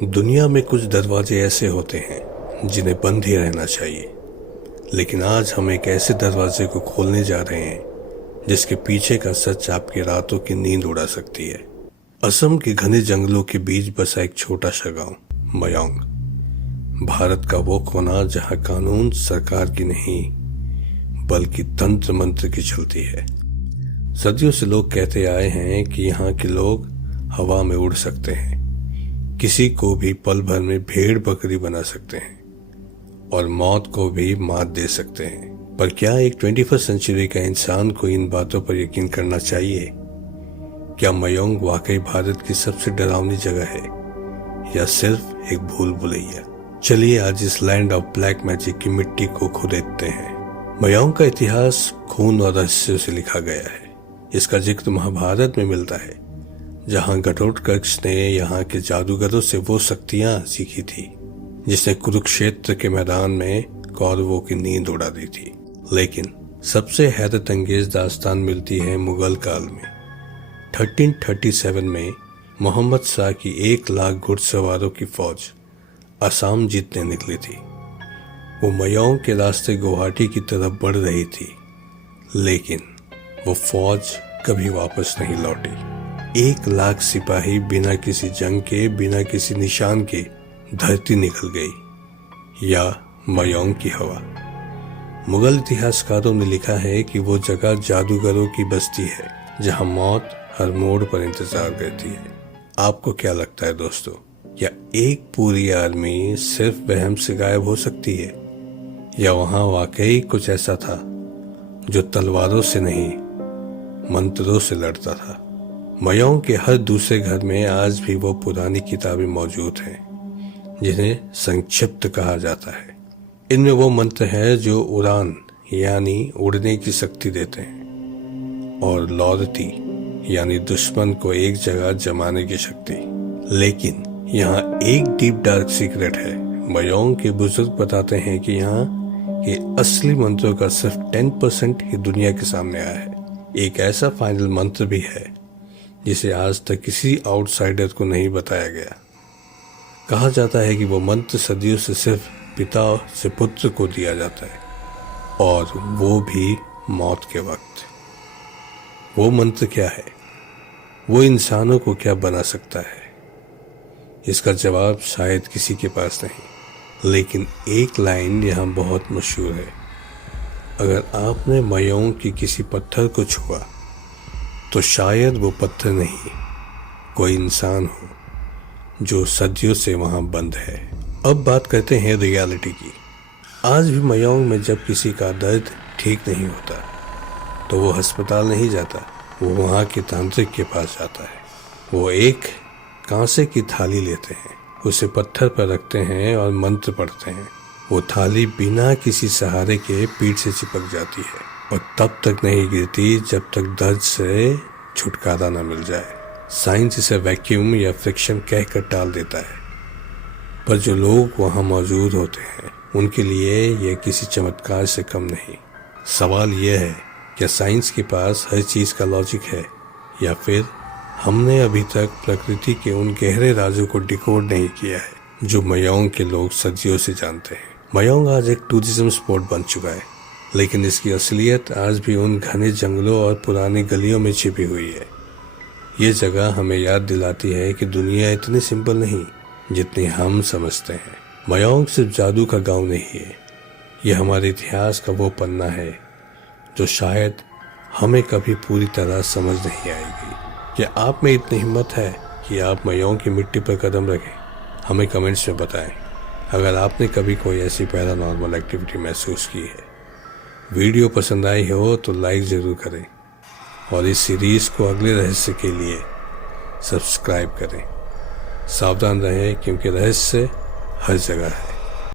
दुनिया में कुछ दरवाजे ऐसे होते हैं जिन्हें बंद ही रहना चाहिए, लेकिन आज हम एक ऐसे दरवाजे को खोलने जा रहे हैं जिसके पीछे का सच आपकी रातों की नींद उड़ा सकती है। असम के घने जंगलों के बीच बसा एक छोटा सा गांव मयोंग, भारत का वो कोना जहां कानून सरकार की नहीं बल्कि तंत्र मंत्र की चलती है। सदियों से लोग कहते आए हैं कि यहाँ के लोग हवा में उड़ सकते हैं, किसी को भी पल भर में भेड़ बकरी बना सकते हैं और मौत को भी मात दे सकते हैं। पर क्या एक 21वीं सेंचुरी का इंसान को इन बातों पर यकीन करना चाहिए? क्या मयोंग वाकई भारत की सबसे डरावनी जगह है या सिर्फ एक भूल भुलैया? चलिए आज इस लैंड ऑफ ब्लैक मैजिक की मिट्टी को खुदेदते हैं। मयोंग का इतिहास खून और रहस्यों से लिखा गया है। इसका जिक्र महाभारत में मिलता है, जहां घटोत्कच ने यहाँ के जादूगरों से वो शक्तियां सीखी थी जिसने कुरुक्षेत्र के मैदान में कौरवों की नींद उड़ा दी थी। लेकिन सबसे हैरत अंगेज दास्तान मिलती है मुगल काल में। 1337 में मोहम्मद शाह की 1 लाख घुड़सवारों की फौज असम जीतने निकली थी। वो मयोंग के रास्ते गुवाहाटी की तरफ बढ़ रही थी, लेकिन वो फौज कभी वापस नहीं लौटी। 1 लाख सिपाही बिना किसी जंग के, बिना किसी निशान के धरती निकल गई, या मयोंग की हवा। मुगल इतिहासकारों ने लिखा है कि वो जगह जादूगरों की बस्ती है जहां मौत हर मोड़ पर इंतजार करती है। आपको क्या लगता है दोस्तों, क्या एक पूरी आर्मी सिर्फ वहम से गायब हो सकती है, या वहां वाकई कुछ ऐसा था जो तलवारों से नहीं मंत्रों से लड़ता था? मयोंग के हर दूसरे घर में आज भी वो पुरानी किताबें मौजूद हैं जिन्हें संक्षिप्त कहा जाता है। इनमें वो मंत्र है जो उड़ान यानी उड़ने की शक्ति देते हैं, और लॉयल्टी यानी दुश्मन को एक जगह जमाने की शक्ति। लेकिन यहाँ एक डीप डार्क सीक्रेट है। मयोंग के बुजुर्ग बताते हैं कि यहाँ के असली मंत्रों का सिर्फ 10% ही दुनिया के सामने आया है। एक ऐसा फाइनल मंत्र भी है जिसे आज तक किसी आउटसाइडर को नहीं बताया गया। कहा जाता है कि वो मंत्र सदियों से सिर्फ पिता से पुत्र को दिया जाता है, और वो भी मौत के वक्त। वो मंत्र क्या है? वो इंसानों को क्या बना सकता है? इसका जवाब शायद किसी के पास नहीं, लेकिन एक लाइन यहाँ बहुत मशहूर है। अगर आपने मयोंग की किसी पत्थर को छुआ तो शायद वो पत्थर नहीं, कोई इंसान हो जो सदियों से वहां बंद है। अब बात करते हैं रियलिटी की। आज भी मयोंग में जब किसी का दर्द ठीक नहीं होता तो वो अस्पताल नहीं जाता, वो वहां के तांत्रिक के पास जाता है। वो एक कांसे की थाली लेते हैं, उसे पत्थर पर रखते हैं और मंत्र पढ़ते हैं। वो थाली बिना किसी सहारे के पीठ से चिपक जाती है और तब तक नहीं गिरती जब तक दर्द से छुटकारा न मिल जाए। साइंस इसे वैक्यूम या फ्रिक्शन कहकर टाल देता है, पर जो लोग वहां मौजूद होते हैं उनके लिए यह किसी चमत्कार से कम नहीं। सवाल यह है, क्या साइंस के पास हर चीज का लॉजिक है, या फिर हमने अभी तक प्रकृति के उन गहरे राजों को डिकोड नहीं किया है जो मयोंग के लोग सदियों से जानते हैं। मयोंग आज एक टूरिज्म स्पॉट बन चुका है, लेकिन इसकी असलियत आज भी उन घने जंगलों और पुरानी गलियों में छिपी हुई है। ये जगह हमें याद दिलाती है कि दुनिया इतनी सिंपल नहीं जितनी हम समझते हैं। मयोंग सिर्फ जादू का गांव नहीं है, यह हमारे इतिहास का वो पन्ना है जो शायद हमें कभी पूरी तरह समझ नहीं आएगी। क्या आप में इतनी हिम्मत है कि आप मयोंग की मिट्टी पर कदम रखें? हमें कमेंट्स में बताएं। अगर आपने कभी कोई ऐसी पैरानॉर्मल एक्टिविटी महसूस की है, वीडियो पसंद आई हो तो लाइक ज़रूर करें, और इस सीरीज़ को अगले रहस्य के लिए सब्सक्राइब करें। सावधान रहें, क्योंकि रहस्य हर जगह है।